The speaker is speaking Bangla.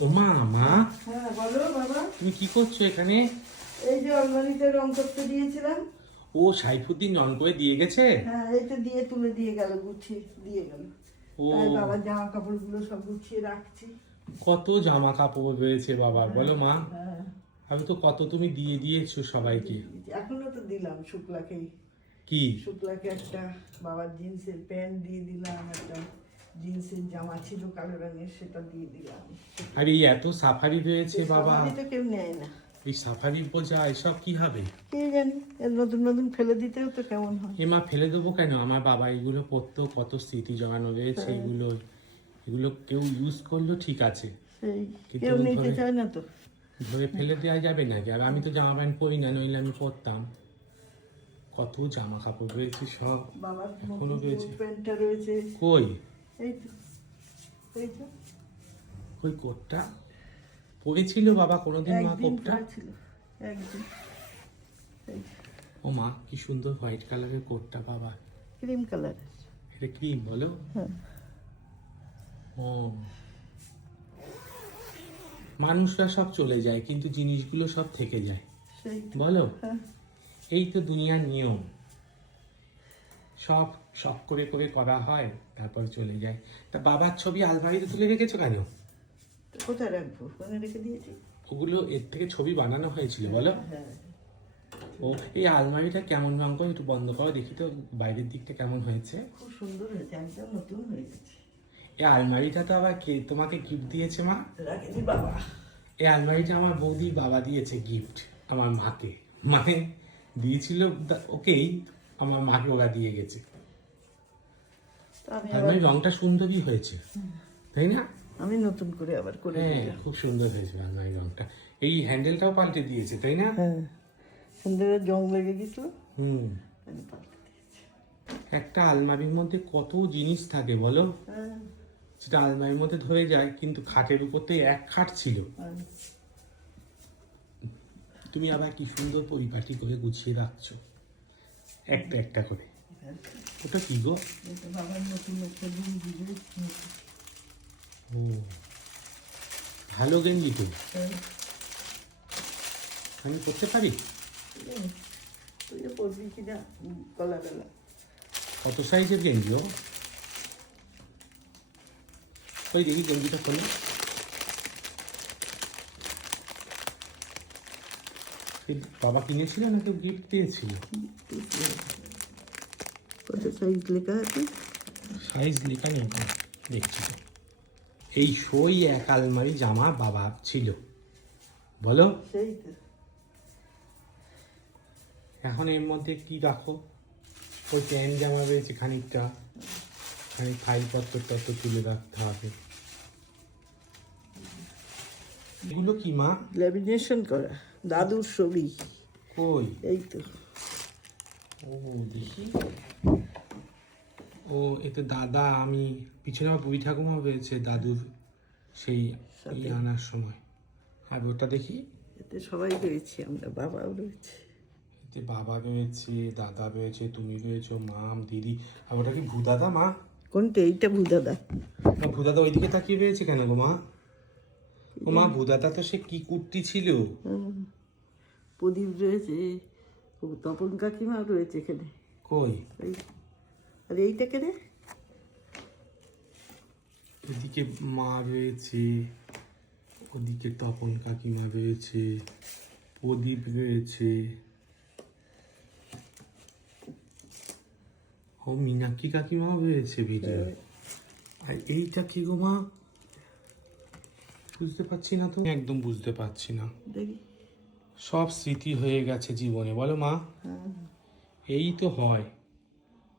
ওমা মা, হ্যাঁ বলো বাবা। তুমি কি করছো এখানে? এই যে আলমারিতে রং করতে দিয়েছিলাম। ও সাইফুদ্দিন রং করে দিয়ে গেছে? হ্যাঁ এইটা দিয়ে তুলে দিয়ে গেল, গুছিয়ে দিয়ে গেল। ও তাই বাবার জামা কাপড়গুলো সব গুছিয়ে রাখছি। কত জামা কাপড় রয়েছে বাবা, বলো মা। হ্যাঁ আমি তো কত তুমি দিয়ে দিয়েছো সবাইকে। এখনো তো দিলাম শুক্লাকেই। কি? শুক্লাকে একটা বাবার জিন্সের প্যান্ট দিয়ে দিলাম, একটা জিন্সের জামা ছিল কালো রঙের, সেটা দিয়ে দিলাম। আর এই এত সাফারি রয়েছে বাবা, সাফারি তো কেউ নেয় না। এই সাফারি বোঝা এসব কি হবে? কে জানি, এর নতুন নতুন ফেলে দিতেও তো কেমন হয়। এমা ফেলে দেবো কেন? আমার বাবা এগুলো পরতো, কত স্মৃতি জড়ানো রয়েছে এগুলো। এগুলো কেউ ইউজ করলো ঠিক আছে, সেই কিন্তু কেউ নিতে ধরে- চায় না তো। ধরে ফেলে দেওয়া যাবে নাকি? আর আমি তো জামা প্যান্ট পরি না, নইলে আমি পরতাম। কত জামা কাপড় রয়েছে সব। বাবার এখনো নতুন রয়েছে। কোট প্যান্টটা রয়েছে। কই? এই তো, এই তো কই কোটটা? পরেছিল বাবা কোনোদিন মা একদিন কোটটা? ছিল, একদিন। এই ও মা কি সুন্দর হোয়াইট কালারের কোটটা বাবা। Cream colour. এটা ক্রিম বলো? হ্যাঁ ও, মানুষরা সব চলে যায় কিন্তু জিনিসগুলো সব থেকে যায়, সেই তো। বলো? হ্যাঁ এই তো দুনিয়ার নিয়ম, সব শখ করে করে করা হয় তারপর চলে যায়। তা বাবার ছবি আলমারিতে তুলে রেখেছো কেন? তো কোথায় রাখবো, ফোনে রেখে দিয়েছি। ওগুলো এর থেকে ছবি বানানো হয়েছিল বলো? হ্যাঁ ও এই আলমারিটা কেমন রঙ করে একটু বন্ধ করো দেখি তো, বাইরের দিকটা কেমন হয়েছে। খুব সুন্দর হয়েছে, একদম নতুন হয়ে গেছে। এই আলমারিটা তো আবার কে তোমাকে গিফট দিয়েছে মা? রাখেছি বাবা। এই আলমারিটা আমার বৌদি বাবা দিয়েছে গিফট আমার মাকে, মানে দিয়েছিল ওকেই, আমার মাকে ওরা দিয়ে গেছে। তো আমি আবার আলমারির রংটা সুন্দরই হয়েছে তাই না? আমি নতুন করে আবার করে হ্যাঁ দিলাম। খুব সুন্দর হয়েছে আলমারির রংটা। এই হ্যান্ডেলটাও পাল্টে দিয়েছে তাই না? হ্যাঁ সুন্দর জং লেগে গেছিল, হুম। আমি পাল্টে দিয়েছি। একটা আলমারির মধ্যে কত জিনিস থাকে বলো, হ্যাঁ যেটা আলমারির মধ্যে ধরে যায়, কিন্তু খাটের উপর তো এক খাট ছিল। হ্যাঁ। তুমি আবার কি সুন্দর পরিপাটি করে গুছিয়ে রাখছো একটা একটা করে। ওটা কি গো? এটা বাবার নতুন একটা গেঞ্জি দিয়েছি। ও ভালো গেঞ্জি তো, আমি করতে পারি। তুই যে পড়বি কিনা গলা গলা। কত সাইজের গেঞ্জি ও? ওই দেখি গেঞ্জিটা খোলো। বাবা কিনেছিল না কেউ গিফট দিয়েছিল? কত সাইজ লেখা আছে? সাইজ লেখা নেই তো, দেখছি তো। এই সই এক আলমারি জামা বাবা ছিল বলো। সেই তো। এখন এর মধ্যে কি রাখো? ওই প্যান্ট জামা রয়েছে খানিকটা, খানিক ফাইলপত্র টত্র তুলে রাখতে হবে। এগুলো কি মা? ল্যামিনেশন করা দাদুর ছবি। কই? এই তো। ও দেখি। ও এতে দাদা, আমি পিছনে আমার বুড়ি ঠাকুমাও রয়েছে দাদুর সেই সাথে। আনার সময়। আর ওটা দেখি, এতে সবাই রয়েছে, আমরা বাবাও রয়েছে। এতে বাবা রয়েছে, দাদা রয়েছে, তুমি রয়েছো, মাম, দিদি। আর ওটা কি ভূদাদা মা? কোনটা? এইটা ভূদাদা। ভূদাদা ওইদিকে তাকিয়ে রয়েছে কেন গো মা? ও মা ভূদাদা তো সে কি কুর্তি ছিল। প্রদীপ রয়েছে, ও তপন কাকিমাও রয়েছে এখানে। কই? এই আর এইটা কেনে? এদিকে মা রয়েছে, ওদিকে তপন কাকিমা রয়েছে, প্রদীপ রয়েছে, ও মীনাক্ষী কাকিমাও রয়েছে ভিডিও। আর এইটা কি গো মা? বুঝতে পারছি না তো, একদম বুঝতে পারছি না। দেখি। সব স্মৃতি হয়ে গেছে জীবনে বলো মা, হ্যাঁ এই তো হয়।